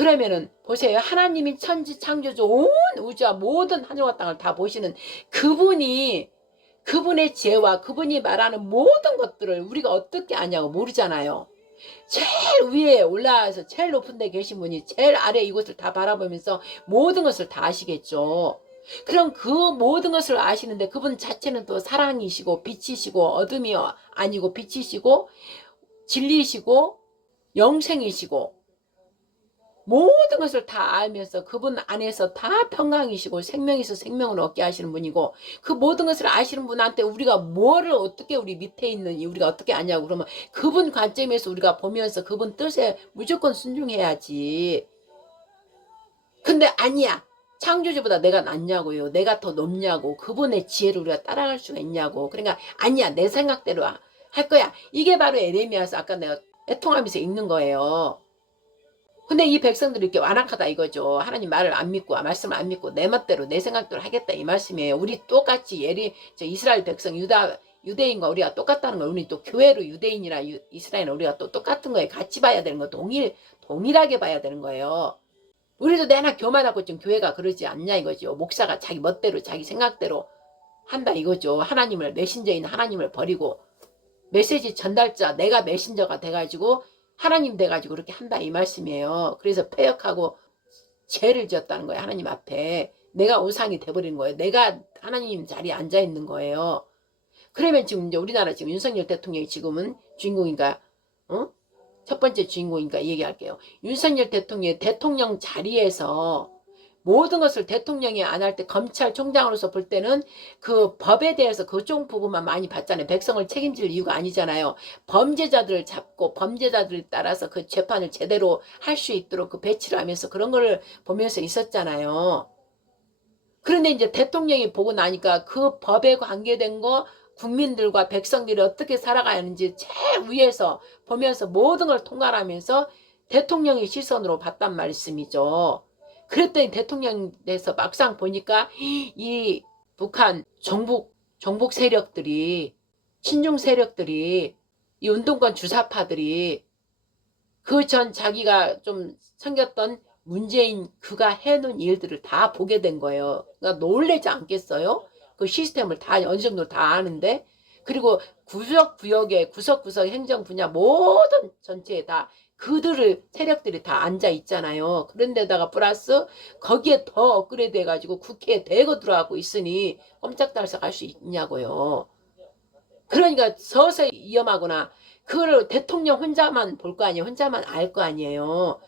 그러면은 보세요. 하나님이 천지 창조주 온 우주와 모든 하늘과 땅을 다 보시는 그분이, 그분의 지혜와 그분이 말하는 모든 것들을 우리가 어떻게 아냐고 모르잖아요. 제일 위에 올라와서 제일 높은 데 계신 분이 제일 아래 이곳을 다 바라보면서 모든 것을 다 아시겠죠. 그럼 그 모든 것을 아시는데 그분 자체는 또 사랑이시고 빛이시고 어둠이 아니고 빛이시고 진리시고 영생이시고 모든 것을 다 알면서 그분 안에서 다 평강이시고 생명에서 생명을 얻게 하시는 분이고, 그 모든 것을 아시는 분한테 우리가 뭐를 어떻게 우리 밑에 있는 우리가 어떻게 아냐고 그러면 그분 관점에서 우리가 보면서 그분 뜻에 무조건 순종해야지. 근데 아니야, 창조주보다 내가 낫냐고요, 내가 더 높냐고, 그분의 지혜를 우리가 따라갈 수가 있냐고. 그러니까 아니야, 내 생각대로 할 거야. 이게 바로 에레미야서 아까 내가 애통하면서 읽는 거예요. 근데 이 백성들이 이렇게 완악하다 이거죠. 하나님 말을 안 믿고 말씀을 안 믿고 내 멋대로 내 생각대로 하겠다 이 말씀이에요. 우리 똑같이 이스라엘 백성 유대인과 우리가 똑같다는 거, 우리 또 교회로 유대인이나 이스라엘은 우리가 또 똑같은 거에 같이 봐야 되는 거, 동일하게 봐야 되는 거예요. 우리도 내나 교만하고 좀 교회가 그러지 않냐 이거죠. 목사가 자기 멋대로 자기 생각대로 한다 이거죠. 하나님을, 메신저인 하나님을 버리고 메시지 전달자, 내가 메신저가 돼가지고 하나님 돼가지고 그렇게 한다 이 말씀이에요. 그래서 패역하고 죄를 지었다는 거예요. 하나님 앞에 내가 우상이 돼버린 거예요. 내가 하나님 자리에 앉아 있는 거예요. 그러면 지금 이제 우리나라 지금 윤석열 대통령이 지금은 주인공인가? 첫 번째 주인공인가 얘기할게요. 윤석열 대통령이 대통령 자리에서 모든 것을 대통령이 안 할 때 검찰총장으로서 볼 때는 그 법에 대해서 그쪽 부분만 많이 봤잖아요. 백성을 책임질 이유가 아니잖아요. 범죄자들을 잡고 범죄자들에 따라서 그 재판을 제대로 할 수 있도록 그 배치를 하면서 그런 걸 보면서 있었잖아요. 그런데 이제 대통령이 보고 나니까 그 법에 관계된 거 국민들과 백성들이 어떻게 살아가야 하는지 제일 위에서 보면서 모든 걸 통과하면서 대통령의 시선으로 봤단 말씀이죠. 그랬더니 대통령 돼서 막상 보니까 이 북한 종북 세력들이, 친중 세력들이, 이 운동권 주사파들이 그 전 자기가 좀 생겼던 문재인 그가 해놓은 일들을 다 보게 된 거예요. 그러니까 놀라지 않겠어요? 그 시스템을 다 어느 정도 다 아는데. 그리고 구석구역에 구석구석 행정 분야 모든 전체에 다 그들을 세력들이 다 앉아 있잖아요. 그런데다가 플러스 거기에 더 업그레이드 해가지고 국회에 대거 들어가고 있으니 꼼짝달싹 할 수 있냐고요. 그러니까 서서히 위험하구나. 그걸 대통령 혼자만 볼 거 아니에요. 혼자만 알 거 아니에요.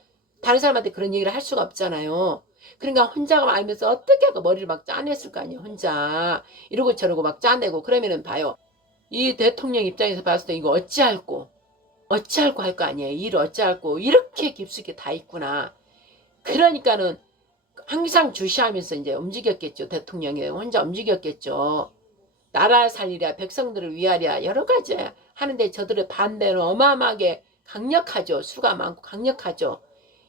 다른 사람한테 그런 얘기를 할 수가 없잖아요. 그러니까 혼자가 알면서 어떻게 하고 머리를 막 짜냈을 거 아니에요. 혼자 이러고 저러고 막 짜내고. 그러면은 봐요, 이 대통령 입장에서 봤을 때 이거 어찌할꼬 할 거 아니에요. 일을 어찌할꼬 이렇게 깊숙이 다 있구나. 그러니까는 항상 주시하면서 이제 움직였겠죠. 대통령이 혼자 움직였겠죠. 나라 살리랴 백성들을 위하랴 여러 가지 하는데 저들의 반대는 어마어마하게 강력하죠. 수가 많고 강력하죠.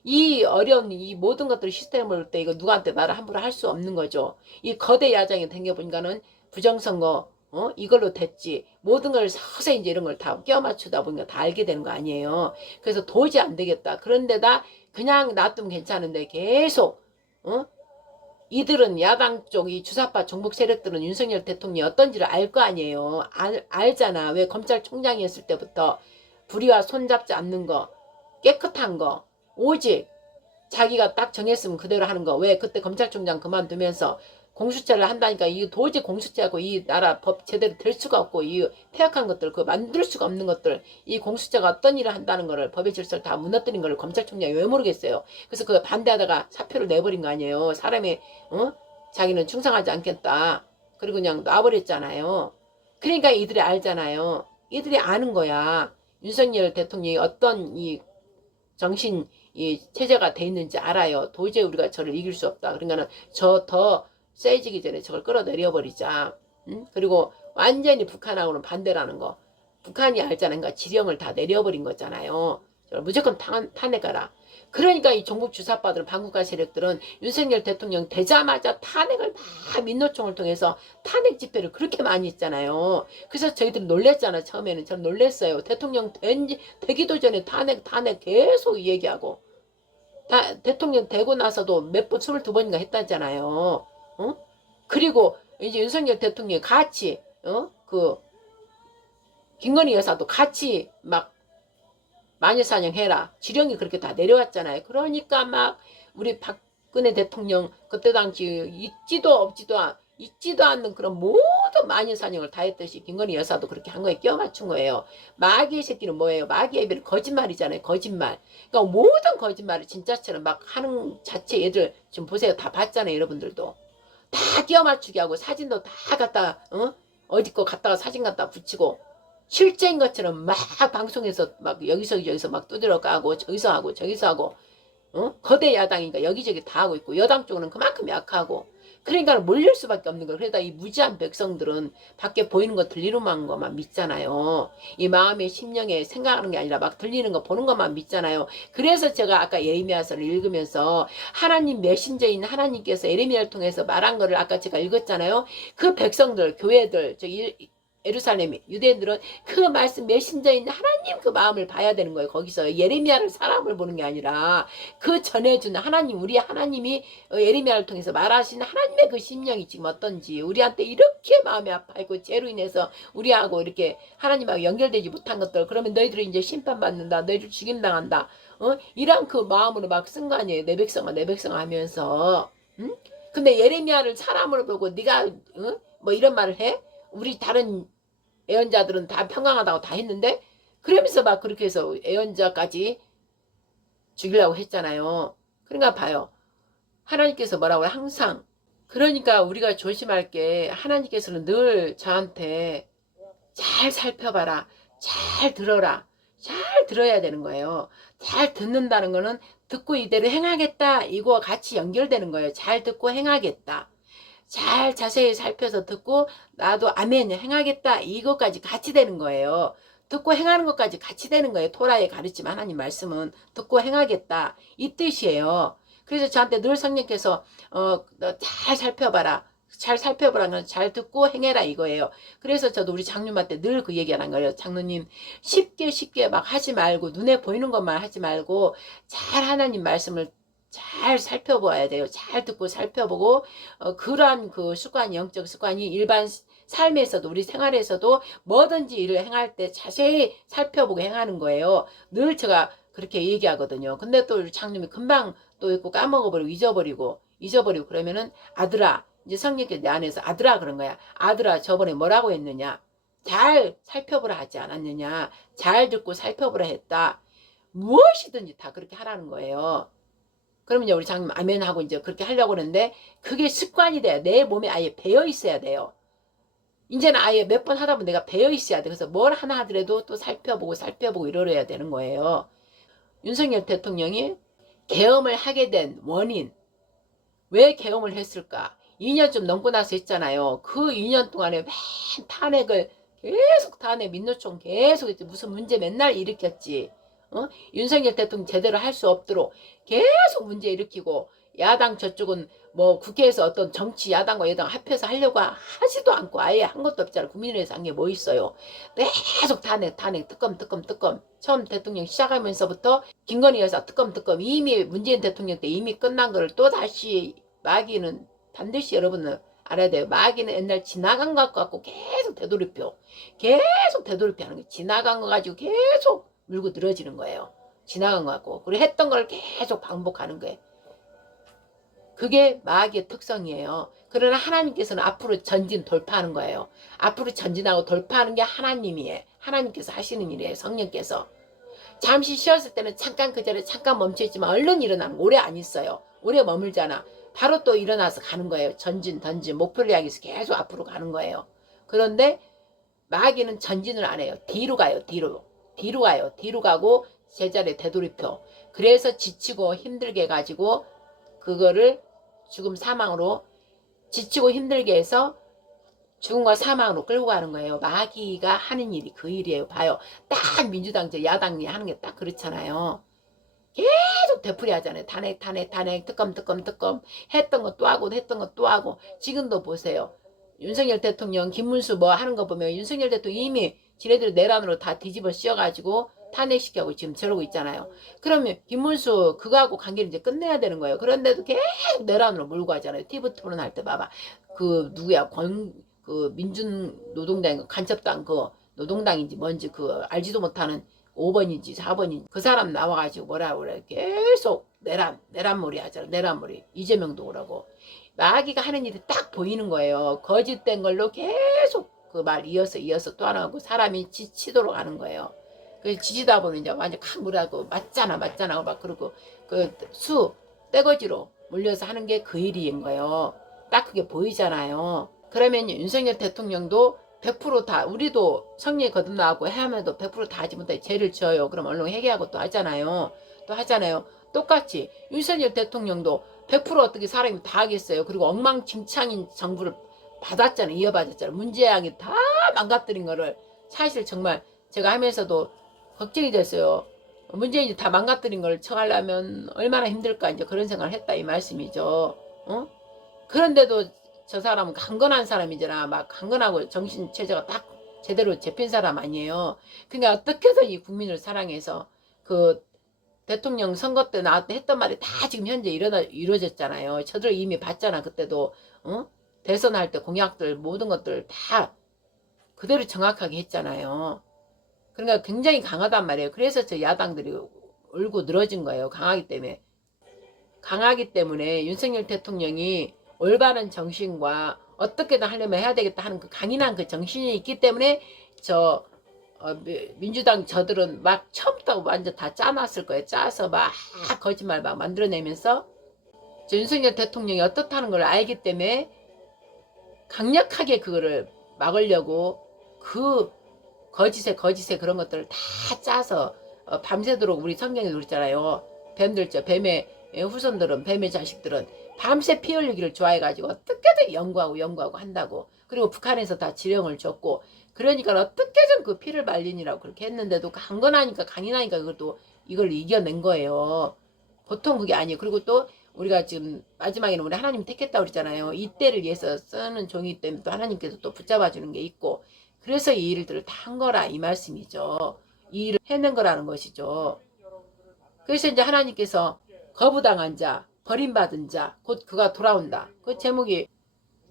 이 어려운 이 모든 것들 시스템을 볼 때 이거 누구한테 말을 함부로 할 수 없는 거죠. 이 거대 야장에 댕겨보니까는 부정선거 이걸로 됐지. 모든 걸 서서히 이제 이런 걸 다 끼워 맞추다 보니까 다 알게 되는 거 아니에요. 그래서 도저히 안 되겠다. 그런데다 그냥 놔두면 괜찮은데 계속 이들은 야당 쪽 이 주사파 종북 세력들은 윤석열 대통령이 어떤지를 알 거 아니에요. 알잖아. 왜 검찰총장이었을 때부터 불의와 손잡지 않는 거, 깨끗한 거, 오직 자기가 딱 정했으면 그대로 하는 거. 왜 그때 검찰총장 그만두면서 공수처를 한다니까 이 도저히 공수처하고 이 나라 법 제대로 될 수가 없고 이 폐역한 것들 그 만들 수가 없는 것들 이 공수처가 어떤 일을 한다는 거를 법의 질서를 다 무너뜨린 거를 검찰총장이 왜 모르겠어요. 그래서 그 반대하다가 사표를 내버린 거 아니에요. 사람이 자기는 충성하지 않겠다. 그리고 그냥 놔버렸잖아요. 그러니까 이들이 알잖아요. 이들이 아는 거야. 윤석열 대통령이 어떤 이 정신 이 체제가 돼 있는지 알아요. 도저히 우리가 저를 이길 수 없다. 그러니까는 저 더 세지기 전에 저걸 끌어내려 버리자. 그리고 완전히 북한하고는 반대라는 거. 북한이 알잖아요. 그러니까 지령을 다 내려버린 거잖아요. 저를 무조건 탄핵하라. 그러니까 이 종북 주사파들 반국가 세력들은 윤석열 대통령 되자마자 탄핵을 다 민노총을 통해서 탄핵 집회를 그렇게 많이 했잖아요. 그래서 저희들 놀랬잖아. 처음에는 저는 놀랬어요. 대통령 되기도 전에 탄핵 계속 얘기하고 대통령 되고 나서도 몇 번, 22번인가 했다잖아요. 그리고 이제 윤석열 대통령이 같이, 김건희 여사도 같이 막 마녀사냥 해라. 지령이 그렇게 다 내려왔잖아요. 그러니까 막 우리 박근혜 대통령 그때 당시 있지도 않는 그런 모든 마녀사냥을 다 했듯이 김건희 여사도 그렇게 한 거에 끼워 맞춘 거예요. 마귀의 새끼는 뭐예요? 마귀의 애비는 거짓말이잖아요. 거짓말. 그러니까 모든 거짓말을 진짜처럼 막 하는 자체 얘들 지금 보세요. 다 봤잖아요. 여러분들도. 다 끼워 맞추게 하고 사진도 다 갖다가 어디 거 갖다가 사진 갖다 붙이고 실제인 것처럼 막 방송에서 막 여기서 저기서 막 두드려 까고 저기서 하고 저기서 하고 거대 야당이니까 여기저기 다 하고 있고 여당 쪽은 그만큼 약하고 그러니까 몰릴 수밖에 없는 거예요. 그러다 이 무지한 백성들은 밖에 보이는 거 들리는 것만 믿잖아요. 이 마음의 심령에 생각하는 게 아니라 막 들리는 거 보는 것만 믿잖아요. 그래서 제가 아까 예레미야서를 읽으면서 하나님 메신저인 하나님께서 예레미야를 통해서 말한 거를 아까 제가 읽었잖아요. 그 백성들, 교회들, 예루살렘 유대인들은 그 말씀 메신저인 하나님 그 마음을 봐야 되는 거예요. 거기서 예레미야를 사람을 보는 게 아니라 그 전해주는 하나님, 우리 하나님이 예레미야를 통해서 말하신 하나님의 그 심령이 지금 어떤지, 우리한테 이렇게 마음이 아파있고 죄로 인해서 우리하고 이렇게 하나님하고 연결되지 못한 것들, 그러면 너희들이 이제 심판받는다, 너희들 죽임당한다, 이런 그 마음으로 막 쓴 거 아니에요. 내 백성아 하면서. 근데 예레미야를 사람으로 보고 네가 뭐 이런 말을 해? 우리 다른 애언자들은 다 평강하다고 다 했는데, 그러면서 막 그렇게 해서 애언자까지 죽이려고 했잖아요. 그러니까 봐요. 하나님께서 뭐라고요? 항상. 그러니까 우리가 조심할 게, 하나님께서는 늘 저한테 잘 살펴봐라, 잘 들어라, 잘 들어야 되는 거예요. 잘 듣는다는 거는 듣고 이대로 행하겠다, 이거와 같이 연결되는 거예요. 잘 듣고 행하겠다, 잘 자세히 살펴서 듣고 나도 아멘 행하겠다, 이것까지 같이 되는 거예요. 듣고 행하는 것까지 같이 되는 거예요. 토라의 가르침, 하나님 말씀은 듣고 행하겠다 이 뜻이에요. 그래서 저한테 늘 성령께서 너 잘 살펴봐라, 잘 살펴보라는 잘 듣고 행해라 이거예요. 그래서 저도 우리 장로님한테 늘 그 얘기하는 거예요. 장로님, 쉽게 막 하지 말고 눈에 보이는 것만 하지 말고 잘 하나님 말씀을 잘 살펴봐야 돼요. 잘 듣고 살펴보고 그러한 그 습관이, 영적 습관이 일반 삶에서도, 우리 생활에서도 뭐든지 일을 행할 때 자세히 살펴보고 행하는 거예요. 늘 제가 그렇게 얘기하거든요. 근데 또 우리 장님이 금방 또 있고 까먹어버리고 잊어버리고 그러면은 아들아, 이제 성령께서 내 안에서 아들아 그런 거야. 아들아, 저번에 뭐라고 했느냐? 잘 살펴보라 하지 않았느냐? 잘 듣고 살펴보라 했다. 무엇이든지 다 그렇게 하라는 거예요. 그러면 이제 우리 장님 아멘 하고 이제 그렇게 하려고 하는데, 그게 습관이 돼요. 내 몸에 아예 배어 있어야 돼요. 이제는 아예 몇 번 하다 보면 내가 배어 있어야 돼. 그래서 뭘 하나 하더라도 또 살펴보고 이러려야 되는 거예요. 윤석열 대통령이 계엄을 하게 된 원인, 왜 계엄을 했을까? 2년 좀 넘고 나서 했잖아요. 그 2년 동안에 맨 탄핵을 계속 민노총 계속 했지. 무슨 문제 맨날 일으켰지. 윤석열 대통령 제대로 할 수 없도록 계속 문제 일으키고, 야당 저쪽은 뭐 국회에서 어떤 정치 야당과 여당 합해서 하려고 하지도 않고 아예 한 것도 없잖아. 국민의힘에서 한 게 뭐 있어요. 계속 탄핵 특검. 처음 대통령 시작하면서부터 김건희 여사 특검 이미 문재인 대통령 때 이미 끝난 거를 또 다시, 마귀는 반드시 여러분은 알아야 돼요. 마귀는 옛날 지나간 것 같고 계속 되돌이표 하는 게, 지나간 거 가지고 계속 물고 늘어지는 거예요. 지나간 것 같고. 그리고 했던 걸 계속 반복하는 거예요. 그게 마귀의 특성이에요. 그러나 하나님께서는 앞으로 전진 돌파하는 거예요. 앞으로 전진하고 돌파하는 게 하나님이에요. 하나님께서 하시는 일이에요. 성령께서. 잠시 쉬었을 때는 잠깐 그 자리에 잠깐 멈춰있지만 얼른 일어나는 거. 오래 안 있어요. 오래 머물잖아. 바로 또 일어나서 가는 거예요. 전진 목표를 향해서 계속 앞으로 가는 거예요. 그런데 마귀는 전진을 안 해요. 뒤로 가요. 뒤로 가고 제자리에 되돌이표. 그래서 지치고 힘들게 가지고 그거를 죽음 사망으로, 지치고 힘들게 해서 죽음과 사망으로 끌고 가는 거예요. 마귀가 하는 일이 그 일이에요. 봐요. 딱 민주당 야당이 하는 게 딱 그렇잖아요. 계속 되풀이 하잖아요. 탄핵 특검 했던 것도 하고 지금도 보세요. 윤석열 대통령 김문수 뭐 하는 거 보면 윤석열 대통령 이미 지네들 내란으로 다 뒤집어 씌워가지고 탄핵시켜고 지금 저러고 있잖아요. 그러면 김문수 그거하고 관계를 이제 끝내야 되는 거예요. 그런데도 계속 내란으로 몰고 가잖아요. TV 토론할 때 봐봐. 그 누구야 그 민준노동당 간첩당 그 노동당인지 뭔지 그 알지도 못하는 5번인지 4번인지 그 사람 나와가지고 뭐라 그래 계속 내란몰이 하잖아. 내란몰이 이재명도 그러고 마귀가 하는 일이 딱 보이는 거예요. 거짓된 걸로 계속 그 말 이어서 또 하나 하고 사람이 지치도록 하는 거예요. 그 지지다 보면 이제 완전 강물하고 맞잖아 막 그러고 그 떼거지로 몰려서 하는 게 그 일인 거예요. 딱 그게 보이잖아요. 그러면 윤석열 대통령도 100% 우리도 성리에 거듭나고 해야면도 100%다 하지 못해 죄를 지어요. 그럼 언론 회개하고 또 하잖아요. 똑같이 윤석열 대통령도 100% 어떻게 사람이 다 하겠어요. 그리고 엉망진창인 정부를 이어받았잖아요. 문재양이 다 망가뜨린 거를 사실 정말 제가 하면서도 걱정이 됐어요. 문재인이 다 망가뜨린 걸 청하려면 얼마나 힘들까 이제 그런 생각을 했다 이 말씀이죠. 그런데도 저 사람은 강건한 사람이잖아. 막 강건하고 정신체제가 딱 제대로 잡힌 사람 아니에요. 그러니까 어떻게든 이 국민을 사랑해서 그 대통령 선거 때 나한테 했던 말이 다 지금 현재 이루어졌잖아요. 저들 이미 봤잖아. 그때도 대선 할 때 공약들 모든 것들 다 그대로 정확하게 했잖아요. 그러니까 굉장히 강하단 말이에요. 그래서 저 야당들이 울고 늘어진 거예요. 강하기 때문에 윤석열 대통령이 올바른 정신과 어떻게든 하려면 해야 되겠다 하는 그 강인한 그 정신이 있기 때문에 민주당 저들은 막 처음부터 완전 다 짜놨을 거예요. 짜서 막 거짓말 막 만들어내면서 윤석열 대통령이 어떻다는 걸 알기 때문에 강력하게 그거를 막으려고 그 거짓에 그런 것들을 다 짜서 밤새도록 우리 성경에도 그랬잖아요. 뱀의 후손들은 뱀의 자식들은 밤새 피 흘리기를 좋아해가지고 어떻게든 연구하고 한다고. 그리고 북한에서 다 지령을 줬고 그러니까 어떻게든 그 피를 말리니라고 그렇게 했는데도 강인하니까 이걸 이겨낸 거예요. 보통 그게 아니에요. 그리고 또 우리가 지금 마지막에는 우리 하나님 택했다고 그랬잖아요. 이때를 위해서 쓰는 종이기 때문에 또 하나님께서 또 붙잡아 주는 게 있고 그래서 이 일들을 다 한 거라 이 말씀이죠. 이 일을 해낸 거라는 것이죠. 그래서 이제 하나님께서 거부당한 자, 버림받은 자, 곧 그가 돌아온다. 그 제목이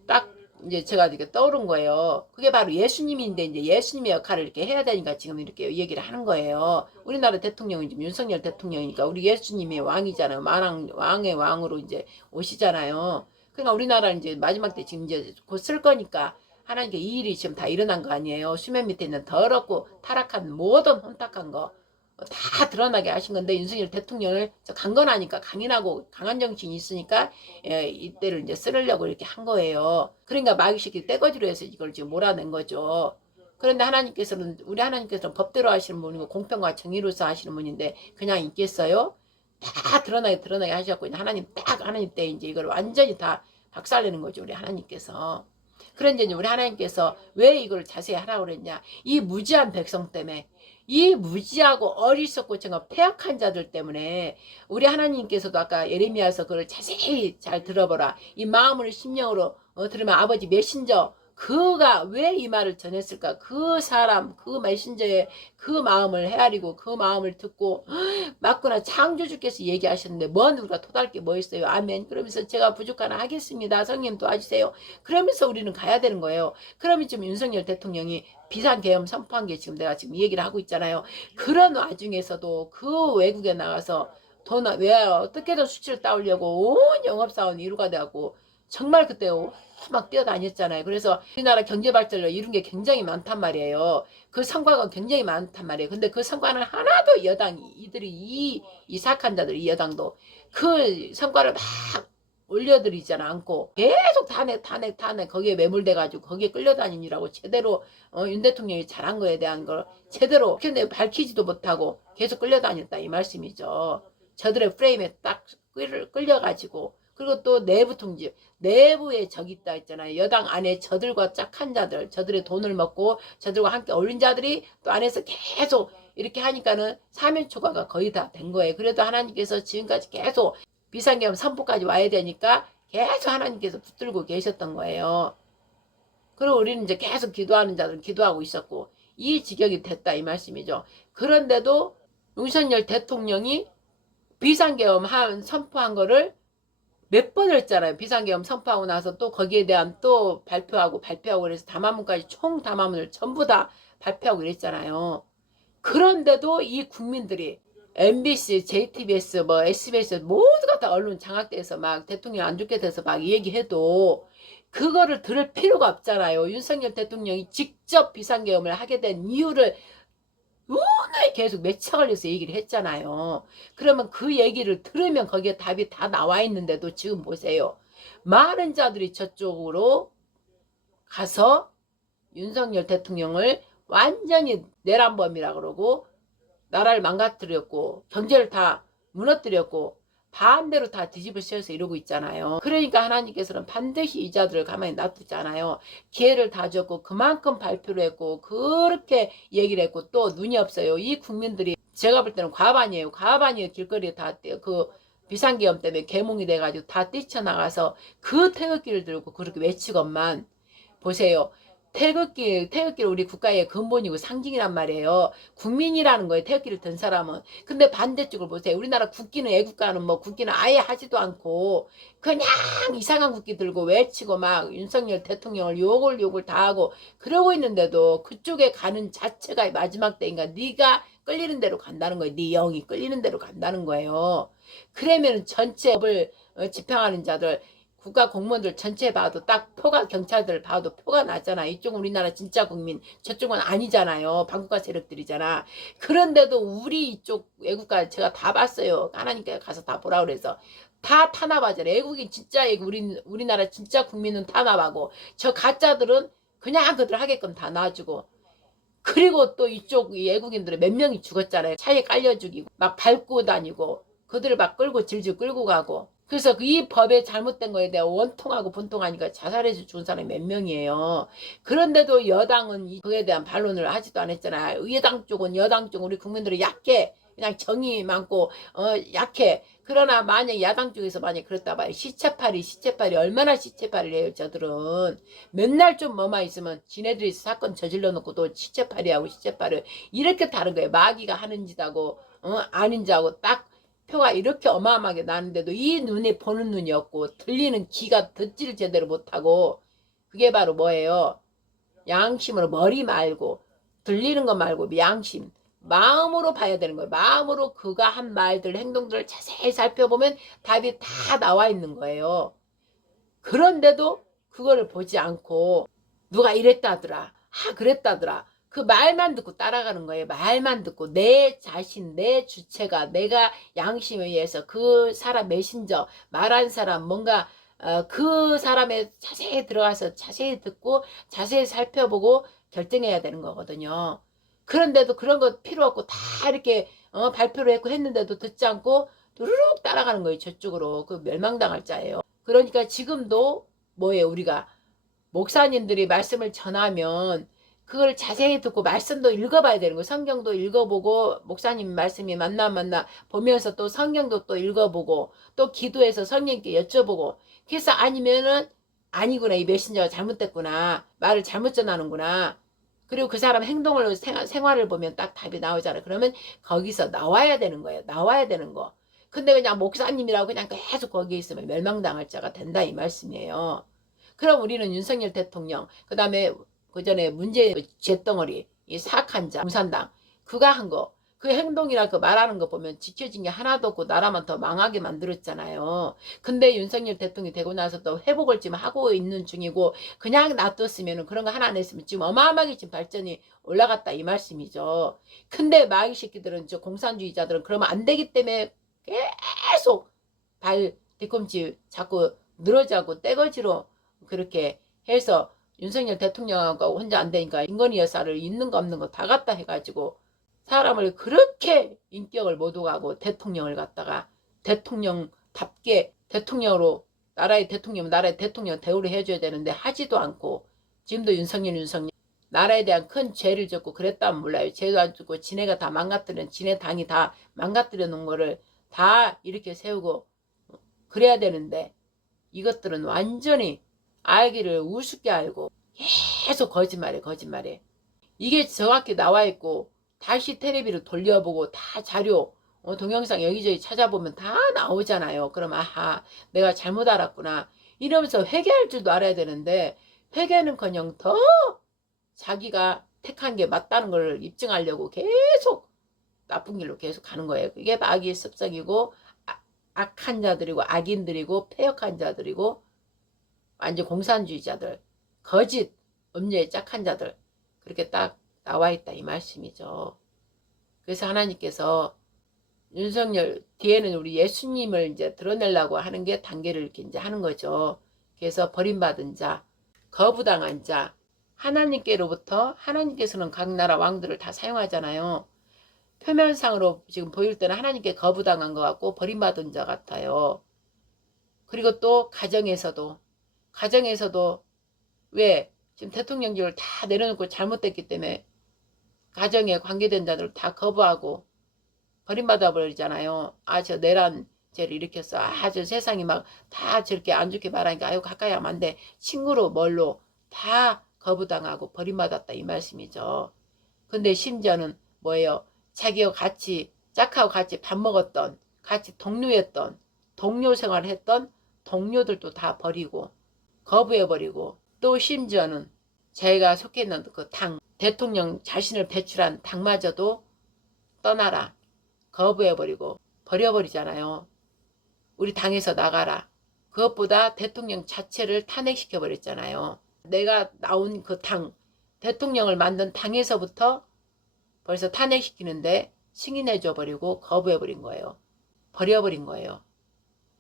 딱 이제 제가 이렇게 떠오른 거예요. 그게 바로 예수님인데 이제 예수님의 역할을 이렇게 해야 되니까 지금 이렇게 얘기를 하는 거예요. 우리나라 대통령이 지금 윤석열 대통령이니까 우리 예수님이 왕이잖아요. 왕의 왕으로 이제 오시잖아요. 그러니까 우리나라는 이제 마지막 때 지금 이제 곧 쓸 거니까 하나님께 이 일이 지금 다 일어난 거 아니에요. 수면 밑에 있는 더럽고 타락한 모든 혼탁한 거 다 드러나게 하신 건데 윤석열 대통령을 강건하니까 강인하고 강한 정신이 있으니까 이때를 이제 쓰려고 이렇게 한 거예요. 그러니까 마귀새끼 떼거지로 해서 이걸 지금 몰아낸 거죠. 그런데 우리 하나님께서는 법대로 하시는 분이고 공평과 정의로서 하시는 분인데 그냥 있겠어요? 다 드러나게 하셨고 하나님 때 이제 이걸 완전히 다 박살내는 거죠. 우리 하나님께서. 그런데 이제 우리 하나님께서 왜 이걸 자세히 하라고 그랬냐? 이 무지한 백성 때문에 이 무지하고 어리석고 정말 패역한 자들 때문에 우리 하나님께서도 아까 예레미야에서 그걸 자세히 잘 들어보라. 이 마음을 심령으로 들으면 아버지 메신저 그가 왜 이 말을 전했을까? 그 사람 그 메신저의 그 마음을 헤아리고 그 마음을 듣고 맞구나 창조주께서 얘기하셨는데 뭔 우리가 토달 게 뭐 있어요. 아멘. 그러면서 제가 부족하나 하겠습니다. 성님 도와주세요. 그러면서 우리는 가야 되는 거예요. 그러면 지금 윤석열 대통령이 비상계엄 선포한 게 지금 내가 지금 얘기를 하고 있잖아요. 그런 와중에서도 그 외국에 나가서 왜 어떻게든 수치를 따오려고 온 영업사원 이루가 되고 정말 그때 막 뛰어다녔잖아요. 그래서 우리나라 경제 발전을 이룬 게 굉장히 많단 말이에요. 그 성과가 굉장히 많단 말이에요. 근데 그 성과는 하나도 이들이 이 사악한 자들 이 여당도 그 성과를 막 올려드리잖아 않고 계속 탄핵 거기에 매몰돼가지고 거기에 끌려다니느라고 제대로 윤 대통령이 잘한 거에 대한 걸 제대로 근데 밝히지도 못하고 계속 끌려다녔다 이 말씀이죠. 저들의 프레임에 딱 끌려가지고 그리고 또 내부 통제, 내부에 적이 있다 했잖아요. 여당 안에 저들과 짝한 자들, 저들의 돈을 먹고 저들과 함께 어울린 자들이 또 안에서 계속 이렇게 하니까는 사면 초과가 거의 다 된 거예요. 그래도 하나님께서 지금까지 계속 비상계엄 선포까지 와야 되니까 계속 하나님께서 붙들고 계셨던 거예요. 그리고 우리는 이제 계속 기도하는 자들은 기도하고 있었고 이 지경이 됐다 이 말씀이죠. 그런데도 윤석열 대통령이 비상계엄 선포한 거를 몇 번을 했잖아요. 비상계엄 선포하고 나서 또 거기에 대한 또 발표하고 그래서 담화문까지 총 담화문을 전부 다 발표하고 그랬잖아요. 그런데도 이 국민들이 MBC, JTBS, 뭐 SBS 모두가 다 언론 장악돼서 막 대통령 안 좋게 돼서 막 얘기해도 그거를 들을 필요가 없잖아요. 윤석열 대통령이 직접 비상계엄을 하게 된 이유를 오늘 계속 며칠 걸려서 얘기를 했잖아요. 그러면 그 얘기를 들으면 거기에 답이 다 나와 있는데도 지금 보세요. 많은 자들이 저쪽으로 가서 윤석열 대통령을 완전히 내란범이라 그러고 나라를 망가뜨렸고 경제를 다 무너뜨렸고 반대로 다 뒤집어 씌워서 이러고 있잖아요. 그러니까 하나님께서는 반드시 이 자들을 가만히 놔두지 않아요. 기회를 다 줬고 그만큼 발표를 했고 그렇게 얘기를 했고 또 눈이 없어요. 이 국민들이 제가 볼 때는 과반이에요. 길거리에 다 그 비상계엄 때문에 개몽이 돼가지고 다 뛰쳐나가서 그 태극기를 들고 그렇게 외치건만 보세요. 태극기 우리 국가의 근본이고 상징이란 말이에요. 국민이라는 거예요. 태극기를 든 사람은. 근데 반대쪽을 보세요. 우리나라 국기는 애국가는 뭐 국기는 아예 하지도 않고 그냥 이상한 국기 들고 외치고 막 윤석열 대통령을 욕을 다 하고 그러고 있는데도 그쪽에 가는 자체가 마지막 때인가 네가 끌리는 대로 간다는 거예요. 네 영이 끌리는 대로 간다는 거예요. 그러면 전체 법을 집행하는 자들 국가 공무원들 전체 봐도 딱 표가 경찰들 봐도 표가 나잖아. 이쪽은 우리나라 진짜 국민, 저쪽은 아니잖아요. 반국가 세력들이잖아. 그런데도 우리 이쪽 외국가 제가 다 봤어요. 하나님께 가서 다 보라 그래서 다 탄압하잖아. 외국인 진짜 우리나라 진짜 국민은 탄압하고 저 가짜들은 그냥 그들 하게끔 다 놔주고. 그리고 또 이쪽 외국인들은 몇 명이 죽었잖아요. 차에 깔려 죽이고 막 밟고 다니고 그들을 막 끌고 질질 끌고 가고. 그래서 이 법에 잘못된 거에 대해 원통하고 분통하니까 자살해서 죽은 사람이 몇 명이에요. 그런데도 여당은 그에 대한 반론을 하지도 않았잖아요. 여당 쪽은 우리 국민들이 약해. 그냥 정이 많고 약해. 그러나 만약 야당 쪽에서 만약 그랬다 봐요. 시체팔이 얼마나 시체팔이를 해요. 저들은 맨날 좀 뭐만 있으면 지네들이 사건 저질러 놓고 또 시체팔이하고 시체팔을 이렇게 다른 거예요. 마귀가 하는 짓하고 아닌 짓하고 딱 표가 이렇게 어마어마하게 나는데도 이 눈에 보는 눈이 없고 들리는 귀가 듣지를 제대로 못하고 그게 바로 뭐예요? 양심으로 머리 말고 들리는 거 말고 양심 마음으로 봐야 되는 거예요. 마음으로 그가 한 말들 행동들을 자세히 살펴보면 답이 다 나와 있는 거예요. 그런데도 그거를 보지 않고 누가 이랬다더라 그랬다더라 그 말만 듣고 따라가는 거예요. 말만 듣고 내 자신 내 주체가 내가 양심에 의해서 그 사람 메신저 말한 사람 뭔가 그 사람의 자세히 들어가서 자세히 듣고 자세히 살펴보고 결정해야 되는 거거든요. 그런데도 그런 거 필요 없고 다 이렇게 발표를 했고 했는데도 듣지 않고 두루룩 따라가는 거예요. 저쪽으로. 그 멸망당할 자예요. 그러니까 지금도 뭐예요? 우리가 목사님들이 말씀을 전하면 그걸 자세히 듣고 말씀도 읽어봐야 되는 거예요. 성경도 읽어보고 목사님 말씀이 맞나 보면서 또 성경도 또 읽어보고 또 기도해서 성령께 여쭤보고 그래서 아니면은 아니구나 이 메신저가 잘못됐구나 말을 잘못 전하는구나 그리고 그 사람 행동을 생활을 보면 딱 답이 나오잖아요. 그러면 거기서 나와야 되는 거예요. 나와야 되는 거. 근데 그냥 목사님이라고 그냥 계속 거기에 있으면 멸망당할 자가 된다 이 말씀이에요. 그럼 우리는 윤석열 대통령 그 다음에 그 전에 문재인 잿덩어리 이 사악한 자 공산당 그가 한 거 그 행동이나 그 말하는 거 보면 지켜진 게 하나도 없고 나라만 더 망하게 만들었잖아요. 근데 윤석열 대통령이 되고 나서 또 회복을 지금 하고 있는 중이고 그냥 놔뒀으면 그런 거 하나 안 했으면 지금 어마어마하게 지금 발전이 올라갔다 이 말씀이죠. 근데 마귀 새끼들은 저 공산주의자들은 그러면 안 되기 때문에 계속 뒤꿈치 자꾸 늘어지고 떼거지로 그렇게 해서 윤석열 대통령하고 혼자 안 되니까 김건희 여사를 있는 거 없는 거 다 갖다 해가지고 사람을 그렇게 인격을 못 오가고 대통령을 갖다가 대통령답게 대통령으로 나라의 대통령 대우를 해줘야 되는데 하지도 않고 지금도 윤석열 나라에 대한 큰 죄를 졌고 그랬다면 몰라요. 죄도 안 짓고 지네가 다 망가뜨린 지네 당이 다 망가뜨려 놓은 거를 다 이렇게 세우고 그래야 되는데 이것들은 완전히 알기를 우습게 알고 계속 거짓말해. 이게 정확히 나와 있고 다시 텔레비를 돌려보고 다 자료 동영상 여기저기 찾아보면 다 나오잖아요. 그럼 아하 내가 잘못 알았구나 이러면서 회개할 줄도 알아야 되는데 회개는커녕 더 자기가 택한 게 맞다는 걸 입증하려고 계속 나쁜 길로 계속 가는 거예요. 이게 마귀의 습성이고 악한 자들이고 악인들이고 패역한 자들이고 완전 공산주의자들 거짓 음료의 짝한 자들 그렇게 딱 나와 있다 이 말씀이죠. 그래서 하나님께서 윤석열 뒤에는 우리 예수님을 이제 드러내려고 하는 게 단계를 이렇게 이제 하는 거죠. 그래서 버림받은 자, 거부당한 자, 하나님께로부터 하나님께서는 각 나라 왕들을 다 사용하잖아요. 표면상으로 지금 보일 때는 하나님께 거부당한 것 같고 버림받은 자 같아요. 그리고 또 가정에서도 왜 지금 대통령직을 다 내려놓고 잘못됐기 때문에 가정에 관계된 자들을 다 거부하고 버림받아 버리잖아요. 아 저 내란 죄를 일으켰어. 아 저 세상이 막 다 저렇게 안 좋게 말하니까 아유 가까이 하면 안 돼. 친구로 뭘로 다 거부당하고 버림받았다 이 말씀이죠. 근데 심지어는 뭐예요? 자기와 같이 짝하고 같이 밥 먹었던 같이 동료였던 동료 생활을 했던 동료들도 다 버리고 거부해버리고 또 심지어는 자기가 속해 있는 그 당 대통령 자신을 배출한 당마저도 떠나라 거부해버리고 버려버리잖아요. 우리 당에서 나가라. 그것보다 대통령 자체를 탄핵시켜버렸잖아요. 내가 나온 그 당 대통령을 만든 당에서부터 벌써 탄핵시키는데 승인해줘버리고 거부해버린 거예요. 버려버린 거예요.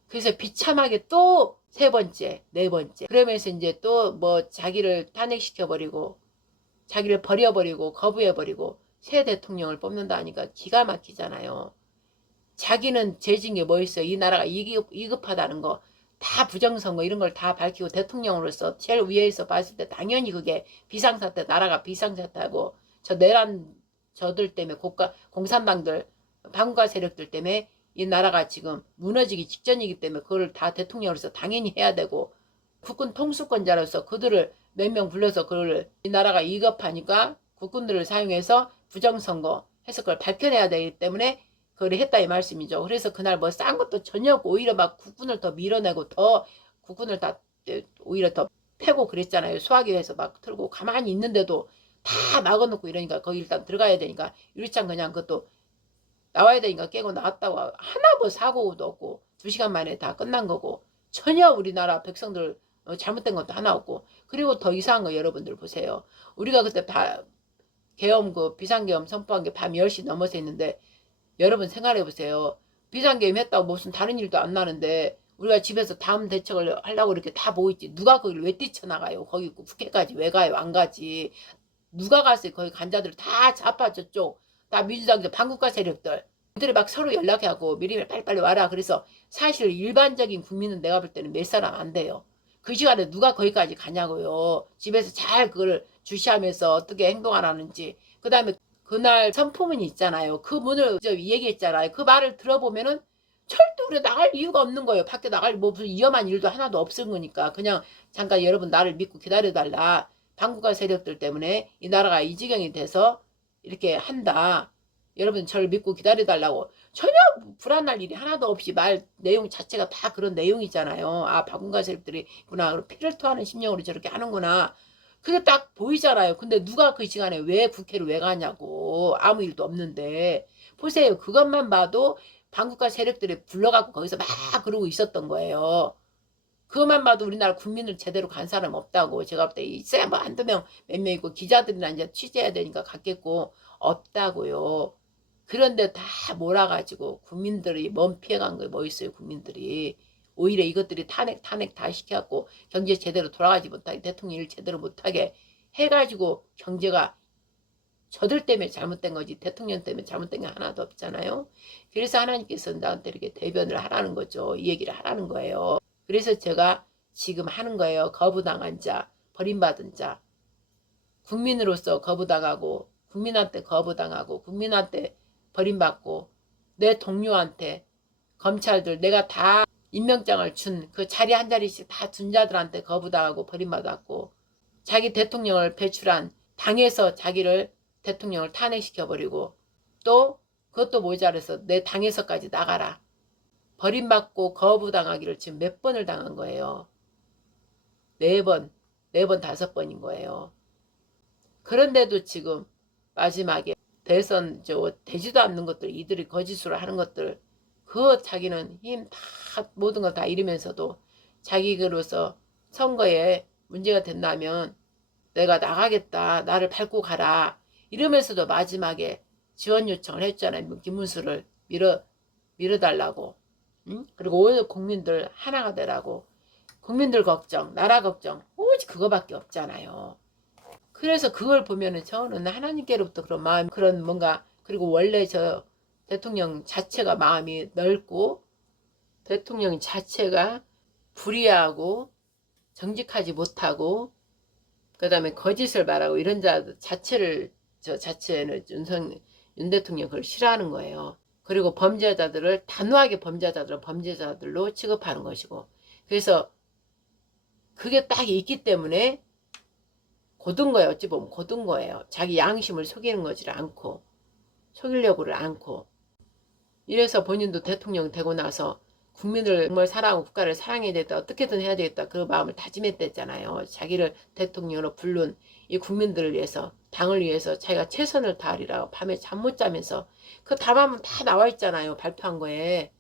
그래서 비참하게 또 세 번째, 네 번째 그러면서 이제 또 뭐 자기를 탄핵시켜버리고 자기를 버려버리고 거부해버리고 새 대통령을 뽑는다 하니까 기가 막히잖아요. 자기는 재진 게 뭐 있어요. 이 나라가 이급하다는 거 다 부정선거 이런 걸 다 밝히고 대통령으로서 제일 위에서 봤을 때 당연히 그게 비상사태 나라가 비상사태하고 저 내란 저들 때문에 공산당들 반국가 세력들 때문에 이 나라가 지금 무너지기 직전이기 때문에 그걸 다 대통령으로서 당연히 해야 되고 국군 통수권자로서 그들을 몇 명 불러서 그걸 이 나라가 이급하니까 국군들을 사용해서 부정선거 해서 그걸 밝혀내야 되기 때문에 그걸 했다 이 말씀이죠. 그래서 그날 뭐 싼 것도 전혀 없고 오히려 막 국군을 더 밀어내고 더 국군을 다 오히려 더 패고 그랬잖아요. 수화기에서 막 틀고 가만히 있는데도 다 막아놓고 이러니까 거기 일단 들어가야 되니까 유리창 그냥 그것도 나와야 되니까 깨고 나왔다고 하나 뭐 사고도 없고 2시간 만에 다 끝난 거고 전혀 우리나라 백성들 잘못된 것도 하나 없고 그리고 더 이상한 거 여러분들 보세요. 우리가 그때 계엄 비상계엄 선포한 게 밤 10시 넘어서 했는데 여러분 생각해 보세요. 비상계엄 했다고 무슨 다른 일도 안 나는데 우리가 집에서 다음 대책을 하려고 이렇게 다 모고 있지 누가 거기를 왜 뛰쳐나가요. 거기 국회까지 왜 가요. 안 가지. 누가 갔어요. 거기 간자들 다 좌파 저쪽 다 민주당들 반국가 세력들 그들이 막 서로 연락하고 미리 빨리빨리 와라. 그래서 사실 일반적인 국민은 내가 볼 때는 몇 사람 안 돼요. 그 시간에 누가 거기까지 가냐고요. 집에서 잘 그걸 주시하면서 어떻게 행동하라는지. 그 다음에 그날 선포문이 있잖아요. 그 문을 얘기했잖아요. 그 말을 들어보면은 절대 우리 나갈 이유가 없는 거예요. 밖에 나갈 뭐 무슨 위험한 일도 하나도 없을 거니까 그냥 잠깐 여러분 나를 믿고 기다려달라. 반국가 세력들 때문에 이 나라가 이 지경이 돼서 이렇게 한다. 여러분 저를 믿고 기다려달라고. 전혀 불안할 일이 하나도 없이 말 내용 자체가 다 그런 내용이잖아요. 아 반국가 세력들이 구나 피를 토하는 심령으로 저렇게 하는구나. 그게 딱 보이잖아요. 근데 누가 그 시간에 왜 국회를 왜 가냐고. 아무 일도 없는데. 보세요. 그것만 봐도 반국가 세력들이 불러갖고 거기서 막 그러고 있었던 거예요. 그것만 봐도 우리나라 국민을 제대로 간 사람 없다고. 제가 볼 때 있어야 뭐 한두 명 몇 명 있고 기자들이나 이제 취재해야 되니까 갔겠고 없다고요. 그런데 다 몰아가지고 국민들이 몸 피해간 거 뭐 있어요. 국민들이. 오히려 이것들이 탄핵 다 시켜갖고 경제 제대로 돌아가지 못하게 대통령 일 제대로 못하게 해가지고 경제가 저들 때문에 잘못된 거지 대통령 때문에 잘못된 게 하나도 없잖아요. 그래서 하나님께서 나한테 이렇게 대변을 하라는 거죠. 이 얘기를 하라는 거예요. 그래서 제가 지금 하는 거예요. 거부당한 자, 버림받은 자. 국민으로서 거부당하고 국민한테 거부당하고 국민한테 버림받고 내 동료한테 검찰들 내가 다 임명장을 준 그 자리 한 자리씩 다 준 자들한테 거부당하고 버림받았고 자기 대통령을 배출한 당에서 자기를 대통령을 탄핵시켜버리고 또 그것도 모자라서 내 당에서까지 나가라. 버림받고 거부당하기를 지금 몇 번을 당한 거예요. 4번, 4번, 5번인 거예요. 그런데도 지금 마지막에 대선 되지도 않는 것들, 이들이 거짓으로 하는 것들, 자기는 힘 다 모든 거 다 잃으면서도 자기로서 선거에 문제가 된다면 내가 나가겠다, 나를 밟고 가라 이러면서도 마지막에 지원 요청을 했잖아요. 김문수를 밀어달라고. 응? 그리고 오히려 국민들 하나가 되라고. 국민들 걱정, 나라 걱정 오직 그거밖에 없잖아요. 그래서 그걸 보면은 저는 하나님께로부터 그런 마음, 그런 뭔가, 그리고 원래 저 대통령 자체가 마음이 넓고 대통령 자체가 불의하고 정직하지 못하고 그 다음에 거짓을 말하고 이런 자체를, 저 자체는 윤 대통령 그걸 싫어하는 거예요. 그리고 범죄자들을 단호하게 범죄자들로 취급하는 것이고, 그래서 그게 딱 있기 때문에 고든 거예요. 어찌 보면 고든 거예요. 자기 양심을 속이는 거지를 않고, 속이려고를 않고. 이래서 본인도 대통령 되고 나서 국민을 정말 사랑하고 국가를 사랑해야 되겠다, 어떻게든 해야 되겠다, 그 마음을 다짐했댔잖아요. 자기를 대통령으로 부른 이 국민들을 위해서, 당을 위해서 자기가 최선을 다하리라고 밤에 잠 못 자면서 그 답안은 다 나와 있잖아요. 발표한 거에.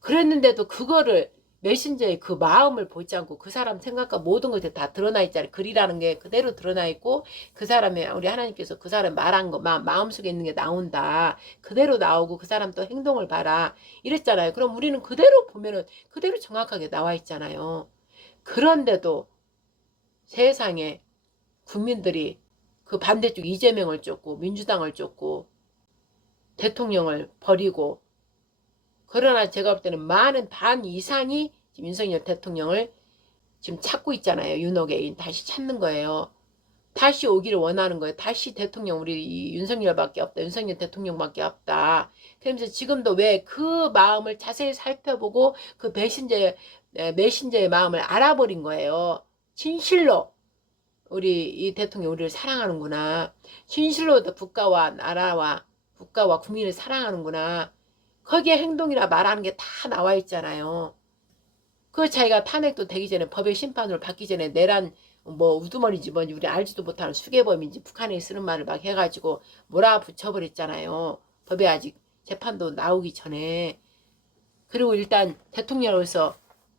그랬는데도 그거를 메신저에 그 마음을 보지 않고 그 사람 생각과 모든 것이 다 드러나 있잖아요. 글이라는 게 그대로 드러나 있고 그 사람의, 우리 하나님께서 그 사람 말한 거 마음속에 있는 게 나온다. 그대로 나오고 그 사람 또 행동을 봐라. 이랬잖아요. 그럼 우리는 그대로 보면은 그대로 정확하게 나와 있잖아요. 그런데도 세상에 국민들이 그 반대쪽 이재명을 쫓고 민주당을 쫓고 대통령을 버리고, 그러나 제가 볼 때는 많은 반 이상이 지금 윤석열 대통령을 지금 찾고 있잖아요. 윤호개인 다시 찾는 거예요. 다시 오기를 원하는 거예요. 다시 대통령, 우리 윤석열밖에 없다. 윤석열 대통령밖에 없다. 그러면서 지금도 왜 그 마음을 자세히 살펴보고 그 메신저의 마음을 알아버린 거예요. 진실로 우리 이 대통령 우리를 사랑하는구나. 진실로 국가와 나라와 국가와 국민을 사랑하는구나. 거기에 행동이라 말하는 게 다 나와 있잖아요. 그 자기가 탄핵도 되기 전에 법의 심판으로 받기 전에 내란 우두머리인지 뭔지 우리 알지도 못하는 수개범인지 북한에 쓰는 말을 막 해가지고 몰아붙여버렸잖아요. 법에 아직 재판도 나오기 전에. 그리고 일단 대통령으로서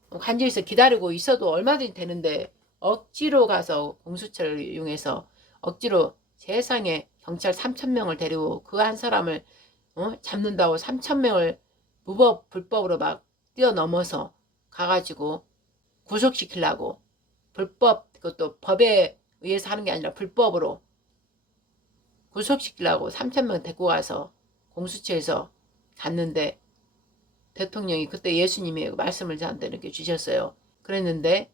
관저에서 기다리고 있어도 얼마든지 되는데 억지로 가서 공수처를 이용해서 억지로 세상에 경찰 3,000명을 데리고 그 한 사람을 잡는다고 3,000명을 불법으로 막 뛰어넘어서 가가지고 구속시키려고, 불법, 그것도 법에 의해서 하는 게 아니라 불법으로 구속시키려고 3,000명 데리고 가서 공수처에서 갔는데, 대통령이 그때 예수님이 말씀을 저한테 이렇게 주셨어요. 그랬는데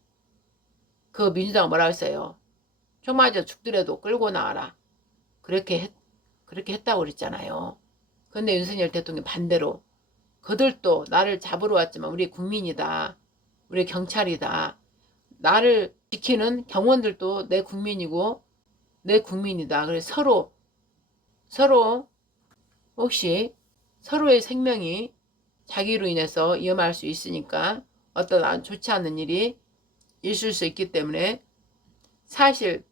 그 민주당 뭐라고 했어요? 총 맞아 죽더라도 끌고 나와라. 그렇게 했다고 그랬잖아요. 근데 윤석열 대통령이 반대로 그들도 나를 잡으러 왔지만 우리 국민이다. 우리 경찰이다. 나를 지키는 경원들도 내 국민이고 내 국민이다. 그래서 서로 혹시 서로의 생명이 자기로 인해서 위험할 수 있으니까 어떤 좋지 않은 일이 있을 수 있기 때문에, 사실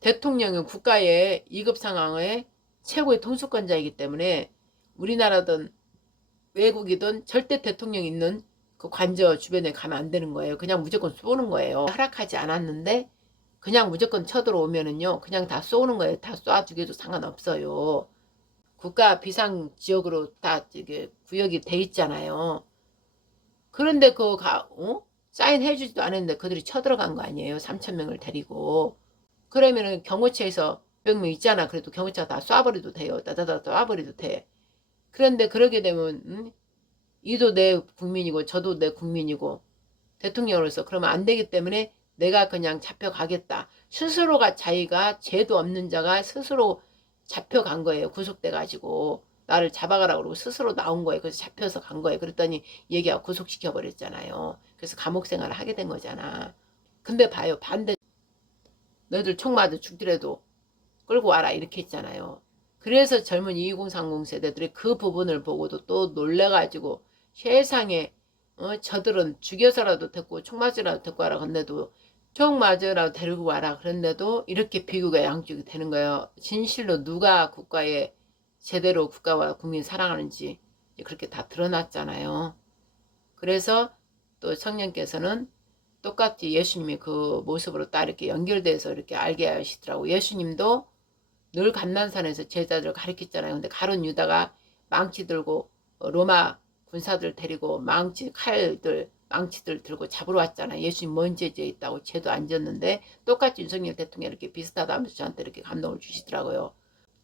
대통령은 국가의 2급 상황의 최고의 통수권자이기 때문에 우리나라든 외국이든 절대 대통령 있는 그 관저 주변에 가면 안 되는 거예요. 그냥 무조건 쏘는 거예요. 허락하지 않았는데 그냥 무조건 쳐들어오면은요, 그냥 다 쏘는 거예요. 다 쏴 죽여도 상관없어요. 국가 비상지역으로 다 이게 구역이 돼 있잖아요. 그런데 사인해주지도 않았는데 그들이 쳐들어간 거 아니에요. 3,000명을 데리고. 그러면은 경호처에서 100명 있잖아. 그래도 경호처가 다 쏴버려도 돼요. 따다다 쏴버려도 돼. 그런데 그러게 되면 이도 내 국민이고 저도 내 국민이고 대통령으로서 그러면 안 되기 때문에 내가 그냥 잡혀가겠다. 스스로가, 자기가 죄도 없는 자가 스스로 잡혀간 거예요. 구속돼가지고 나를 잡아가라고 그러고 스스로 나온 거예요. 그래서 잡혀서 간 거예요. 그랬더니 얘기가 구속시켜버렸잖아요. 그래서 감옥 생활을 하게 된 거잖아. 근데 봐요. 반대, 너희들 총 맞아 죽더라도 끌고 와라 이렇게 했잖아요. 그래서 젊은 2030 세대들이 그 부분을 보고도 또 놀래가지고 세상에 저들은 죽여서라도 데리고 총 맞으라도 데리고 와라 그런데도 총 맞으라도 데리고 와라 그런데도 이렇게 비교가 양쪽이 되는 거예요. 진실로 누가 국가에 제대로 국가와 국민 사랑하는지 그렇게 다 드러났잖아요. 그래서 또 성령께서는 똑같이 예수님이 그 모습으로 딱 이렇게 연결돼서 이렇게 알게 하시더라고. 예수님도 늘 감난산에서 제자들을 가르쳤잖아요. 근데 가룟 유다가 망치 들고 로마 군사들 데리고 칼들 망치들 들고 잡으러 왔잖아요. 예수님 뭔 죄에 있다고 죄도 안 졌는데 똑같이 윤석열 대통령이 이렇게 비슷하다면서 저한테 이렇게 감동을 주시더라고요.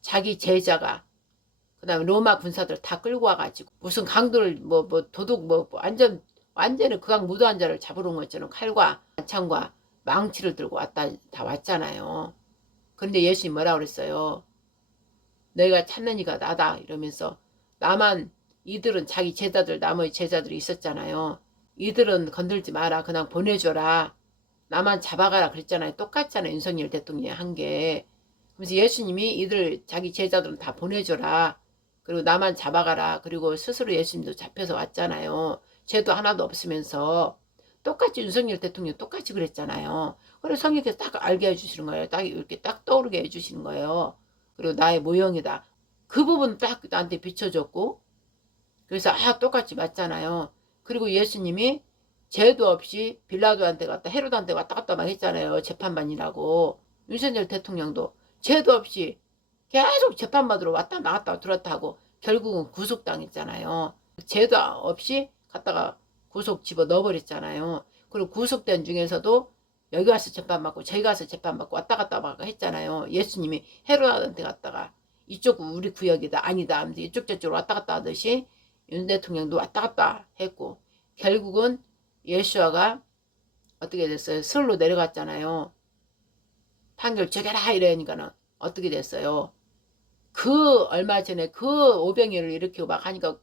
자기 제자가 그다음에 로마 군사들 다 끌고 와가지고 무슨 강도를 도둑 완전히 그 강 무도한 자를 잡으러 온 것처럼 칼과 창과 망치를 들고 다 왔잖아요. 그런데 예수님 뭐라 그랬어요? 너희가 찾는 이가 나다 이러면서 나만 이들은 자기 제자들 나머지 제자들이 있었잖아요. 이들은 건들지 마라 그냥 보내줘라 나만 잡아가라 그랬잖아요. 똑같잖아요. 윤석열 대통령이 한 게. 그래서 예수님이 이들 자기 제자들은 다 보내줘라 그리고 나만 잡아가라 그리고 스스로 예수님도 잡혀서 왔잖아요. 죄도 하나도 없으면서 똑같이 윤석열 대통령 똑같이 그랬잖아요. 그래서 성령께서 딱 알게 해주시는 거예요. 딱 이렇게 딱 떠오르게 해주시는 거예요. 그리고 나의 모형이다. 그 부분 딱 나한테 비춰줬고 그래서 똑같이 맞잖아요. 그리고 예수님이 죄도 없이 빌라도한테 갔다 헤로드한테 왔다 갔다 막 했잖아요. 재판반이라고. 윤석열 대통령도 죄도 없이 계속 재판받으러 왔다 나갔다 들었다 하고 결국은 구속당했잖아요. 죄도 없이 갔다가 구속 집어 넣어버렸잖아요. 그리고 구속된 중에서도 여기 와서 재판받고 저기 가서 재판받고 왔다 갔다 막 했잖아요. 예수님이 헤로드한테 갔다가 이쪽 우리 구역이다 아니다 하면서 이쪽 저쪽으로 왔다 갔다 하듯이 윤 대통령도 왔다 갔다 했고 결국은 예수아가 어떻게 됐어요? 서울로 내려갔잖아요. 판결 죽여라 이러니까는 어떻게 됐어요? 그 얼마 전에 그 오병이를 이렇게 막 하니까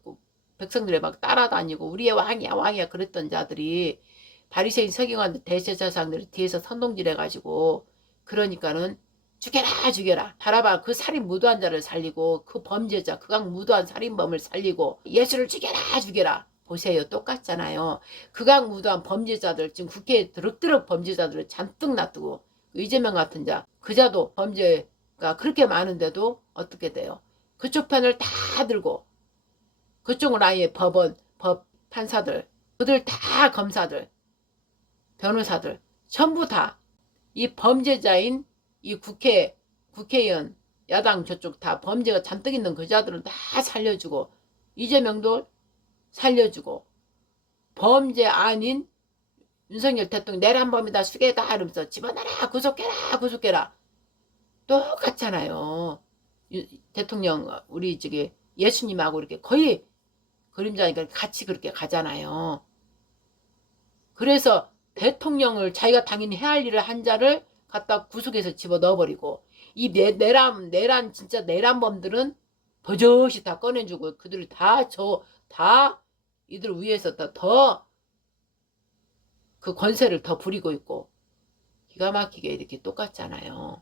백성들이 막 따라다니고 우리의 왕이야 왕이야 그랬던 자들이 바리새인 서기관 대제사장들이 뒤에서 선동질 해가지고 그러니까는 죽여라 죽여라 바라봐 그 살인 무도한 자를 살리고 그 범죄자 그강 무도한 살인범을 살리고 예수를 죽여라 죽여라 보세요 똑같잖아요. 그강 무도한 범죄자들 지금 국회에 드럭드럭 범죄자들을 잔뜩 놔두고 이재명 같은 자 그자도 범죄가 그렇게 많은데도 어떻게 돼요? 그쪽 편을 다 들고 그쪽은 아예 법원 판사들 그들 다 검사들 변호사들 전부 다 이 범죄자인 이 국회의원 야당 저쪽 다 범죄가 잔뜩 있는 그자들은 다 살려주고 이재명도 살려주고 범죄 아닌 윤석열 대통령 내란범이다 수괴다 이러면서 집어넣어라 구속해라 똑같잖아요. 대통령 우리 저기 예수님하고 이렇게 거의 그림자니까 같이 그렇게 가잖아요. 그래서 대통령을 자기가 당연히 해야 할 일을 한 자를 갖다 구속해서 집어넣어버리고 이 내란 진짜 내란범들은 버젓이 다 꺼내주고 그들이 다 이들 위해서 더 그 권세를 더 부리고 있고 기가 막히게 이렇게 똑같잖아요.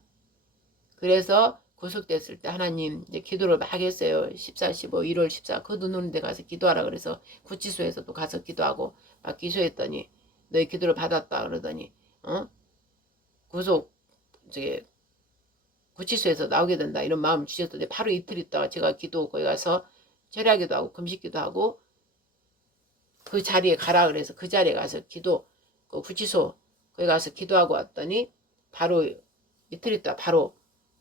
그래서 구속됐을 때 하나님 이제 기도를 막 했어요. 14, 15, 1월 14 그 눈 오는 데 가서 기도하라 그래서 구치소에서도 가서 기도하고 막 기소했더니 너희 기도를 받았다 그러더니 구속 저기 구치소에서 나오게 된다 이런 마음을 주셨더니 바로 이틀 있다가 제가 거기 가서 철야기도 하고 금식기도 하고 그 자리에 가라 그래서 그 자리에 가서 그 구치소 거기 가서 기도하고 왔더니 바로 이틀 있다 바로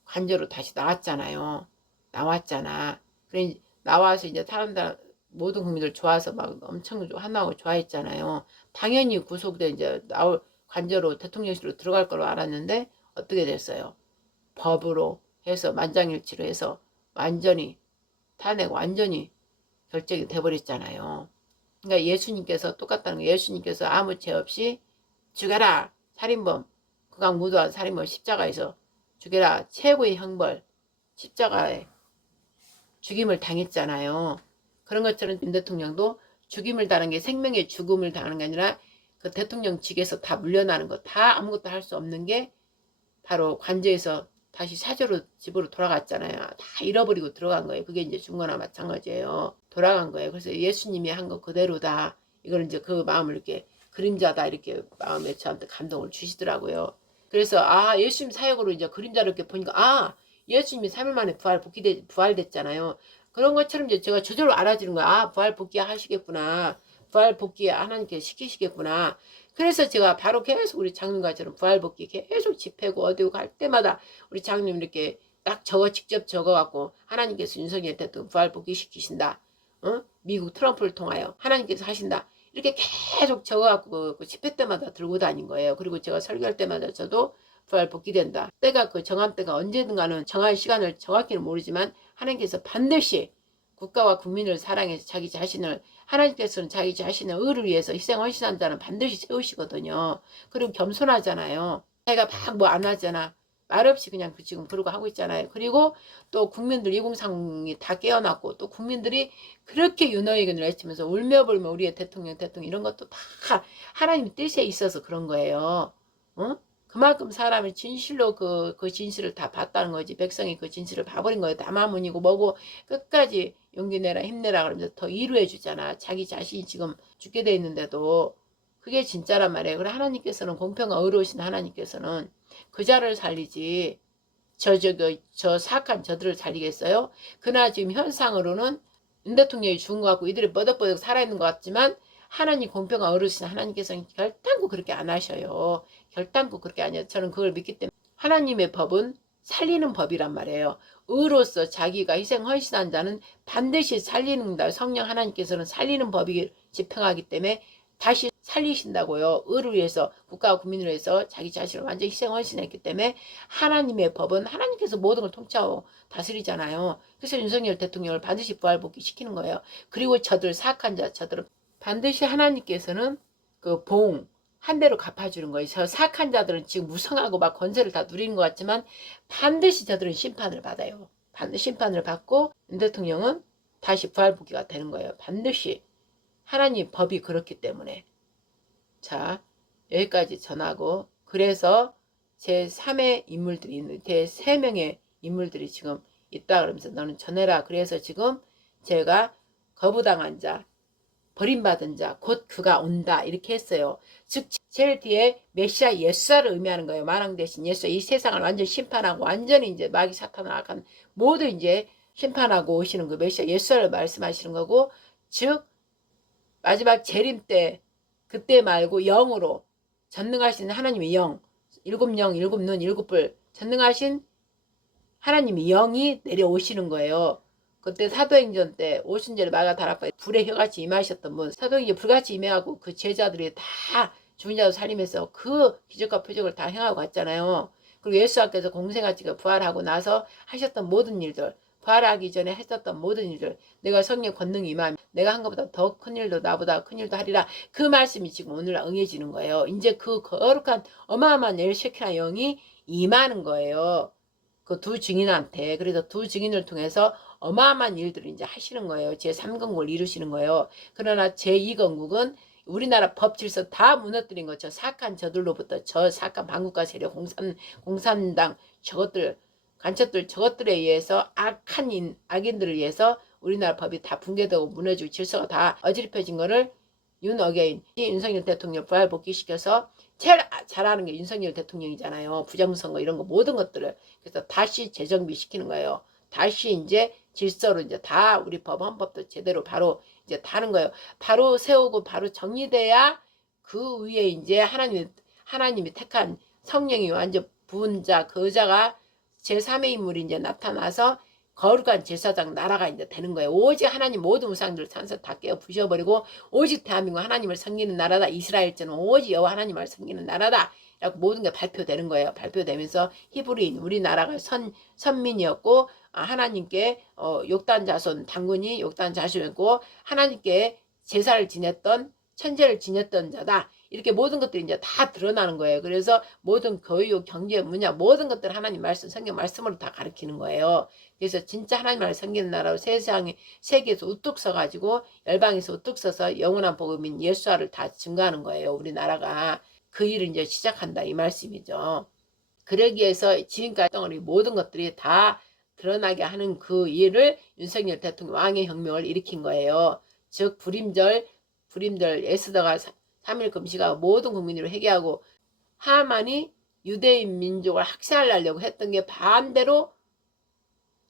관저로 다시 나왔잖아요. 나왔잖아. 그래 나와서 이제 사람들 모든 국민들 좋아서 막 엄청 환호하고 좋아했잖아요. 당연히 구속돼 이제 나올 관저로 대통령실로 들어갈 거로 알았는데 어떻게 됐어요? 법으로 해서 만장일치로 해서 완전히 탄핵 완전히 결정이 돼버렸잖아요. 그러니까 예수님께서 똑같다는 거예요. 예수님께서 아무 죄 없이 죽여라 살인범 그강 무도한 살인범 십자가에서 죽여라 최고의 형벌 십자가에 죽임을 당했잖아요. 그런 것처럼 윤 대통령도 죽임을 당하는 게 생명의 죽음을 당하는 게 아니라 그 대통령 직에서 다 물려나는 거 다 아무것도 할 수 없는 게 바로 관저에서 다시 사저로 집으로 돌아갔잖아요. 다 잃어버리고 들어간 거예요. 그게 이제 중거나 마찬가지예요. 돌아간 거예요. 그래서 예수님이 한 거 그대로다. 이걸 이제 그 마음을 이렇게 그림자다 이렇게 마음에 저한테 감동을 주시더라고요. 그래서 예수님 사역으로 이제 그림자를 이렇게 보니까 예수님이 3일 만에 부활됐잖아요. 그런 것처럼 이제 제가 저절로 알아지는 거야. 부활 복귀 하시겠구나. 부활 복귀 하나님께 시키시겠구나. 그래서 제가 바로 계속 우리 장님과처럼 부활 복귀 계속 집회고 어디 갈 때마다 우리 장님 이렇게 딱 직접 적어갖고 하나님께서 윤석열 대통령 부활 복귀 시키신다. 미국 트럼프를 통하여 하나님께서 하신다. 이렇게 계속 적어갖고 그 집회 때마다 들고 다닌 거예요. 그리고 제가 설교할 때마다 저도 부활 복귀된다. 때가 정한 때가 언제든가는 정한 시간을 정확히는 모르지만 하나님께서 반드시 국가와 국민을 사랑해서 자기 자신을 하나님께서는 자기 자신의 의를 위해서 희생 헌신한 자는 반드시 세우시거든요. 그리고 겸손하잖아요. 자기가 막 뭐 안 하잖아. 말없이 그냥 지금 그러고 하고 있잖아요. 그리고 또 국민들 203이 다 깨어났고 또 국민들이 그렇게 윤호의견을 외치면서 울며불며 우리의 대통령 이런 것도 다 하나님 뜻에 있어서 그런 거예요. 그만큼 사람이 진실로 그 진실을 다 봤다는 거지. 백성이 그 진실을 봐버린 거예요. 다마문이고 뭐고 끝까지 용기 내라 힘내라 그러면서 더 위로해 주잖아. 자기 자신이 지금 죽게 돼 있는데도 그게 진짜란 말이에요. 그래 하나님께서는 공평과 의로우신 하나님께서는 그 자를 살리지 저 사악한 저들을 살리겠어요? 그러나 지금 현상으로는 윤 대통령이 죽은 것 같고 이들이 뻐덕뻐덕 살아있는 것 같지만 하나님 공평과 의로우신 하나님께서는 결단코 그렇게 안 하셔요. 결단코 그렇게 안 해요. 저는 그걸 믿기 때문에 하나님의 법은 살리는 법이란 말이에요. 의로서 자기가 희생 헌신한 자는 반드시 살리는다. 성령 하나님께서는 살리는 법이 집행하기 때문에 다시 살리신다고요. 의를 위해서 국가와 국민을 위해서 자기 자신을 완전히 희생 헌신했기 때문에 하나님의 법은 하나님께서 모든 걸 통치하고 다스리잖아요. 그래서 윤석열 대통령을 반드시 부활복귀 시키는 거예요. 그리고 저들 사악한 자 저들은 반드시 하나님께서는 그 봉 한 대로 갚아주는 거예요. 저 사악한 자들은 지금 무성하고 막 권세를 다 누리는 것 같지만 반드시 저들은 심판을 받아요. 반드시 심판을 받고 윤 대통령은 다시 부활복귀가 되는 거예요. 반드시 하나님 법이 그렇기 때문에. 자, 여기까지 전하고 그래서 제3의 인물들이 있는 제3명의 인물들이 지금 있다 그러면서 너는 전해라. 그래서 지금 제가 거부당한 자 버림받은 자 곧 그가 온다 이렇게 했어요. 즉 제일 뒤에 메시아 예수를 의미하는 거예요. 만왕 대신 예수 이 세상을 완전히 심판하고 완전히 이제 마귀 사탄을 악한 모두 이제 심판하고 오시는 그 메시아 예수를 말씀하시는 거고 즉 마지막 재림 때 그때 말고 영으로 전능하신 하나님의 영 일곱 영 일곱 눈 일곱 뿔 전능하신 하나님의 영이 내려오시는 거예요. 그때 사도행전 때 오순절에 마가 다락방에 불의 혀같이 임하셨던 분 사도행전 불같이 임해하고 그 제자들이 다 죽은 자도 살리면서 그 기적과 표적을 다 행하고 갔잖아요. 그리고 예수님께서 공생아찌 부활하고 나서 하셨던 모든 일들 부활하기 전에 했었던 모든 일들 내가 성령 권능이 임하면 내가 한 것보다 더 큰 일도 나보다 큰 일도 하리라 그 말씀이 지금 오늘 응해지는 거예요. 이제 그 거룩한 어마어마한 엘셰키나 영이 임하는 거예요. 그 두 증인한테. 그래서 두 증인을 통해서 어마어마한 일들을 이제 하시는 거예요. 제3건국을 이루시는 거예요. 그러나 제2건국은 우리나라 법 질서 다 무너뜨린 거, 저 사악한 저들로부터 저 사악한 반국가 세력, 공산당 저것들, 간첩들 저것들에 의해서 악인들을 위해서 우리나라 법이 다 붕괴되고 무너지고 질서가 다 어지럽혀진 거를 윤어게인 윤석열 대통령 부활복귀시켜서 제일 잘하는 게 윤석열 대통령이잖아요. 부정선거 이런 거 모든 것들을 그래서 다시 재정비시키는 거예요. 다시 이제 질서로 이제 다 우리 법 헌법도 제대로 바로 이제 다는 거예요. 바로 세우고 바로 정리돼야 그 위에 이제 하나님이 택한 성령이 완전 부은 자, 그 자가 제3의 인물이 이제 나타나서 거룩한 제사장 나라가 이제 되는 거예요. 오직 하나님 모든 우상들을 산서 다 깨어 부셔버리고 오직 대한민국 하나님을 섬기는 나라다. 이스라엘처럼 오직 여호와 하나님을 섬기는 나라다. 라고 모든 게 발표되는 거예요. 발표되면서 히브리인 우리나라가 선민이었고 하나님께 욕단 자손 당군이 욕단 자손이었고 하나님께 제사를 지냈던 천재를 지녔던 자다. 이렇게 모든 것들이 이제 다 드러나는 거예요. 그래서 모든 교육, 경제, 문화 모든 것들 하나님 말씀, 성경 말씀으로 다 가르치는 거예요. 그래서 진짜 하나님 말을 섬기는 나라로 세계에서 우뚝 서가지고 열방에서 우뚝 서서 영원한 복음인 예수화를 다 증거하는 거예요. 우리나라가 그 일을 이제 시작한다 이 말씀이죠. 그러기 위해서 지금까지 했던 우리 모든 것들이 다 드러나게 하는 그 일을 윤석열 대통령 왕의 혁명을 일으킨 거예요. 즉 불임절 에스더가 3일 금식하고 모든 국민으로 회개하고 하만이 유대인 민족을 학살하려고 했던 게 반대로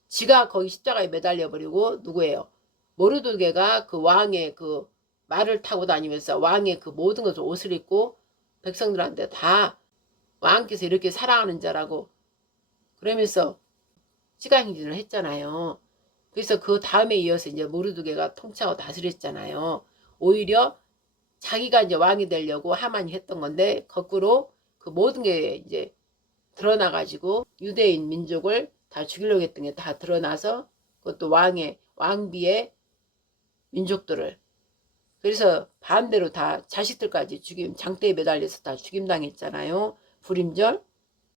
지가 거기 십자가에 매달려 버리고 누구예요? 모르드게가 그 왕의 그 말을 타고 다니면서 왕의 그 모든 것을 옷을 입고 백성들한테 다 왕께서 이렇게 사랑하는 자라고 그러면서 시간행진을 했잖아요. 그래서 그 다음에 이어서 이제 모르드게가 통치하고 다스렸잖아요. 오히려 자기가 이제 왕이 되려고 하만이 했던 건데 거꾸로 그 모든 게 이제 드러나가지고 유대인 민족을 다 죽이려고 했던 게 다 드러나서 그것도 왕비의 민족들을 그래서 반대로 다 자식들까지 죽임 장대에 매달려서 다 죽임당했잖아요. 불임절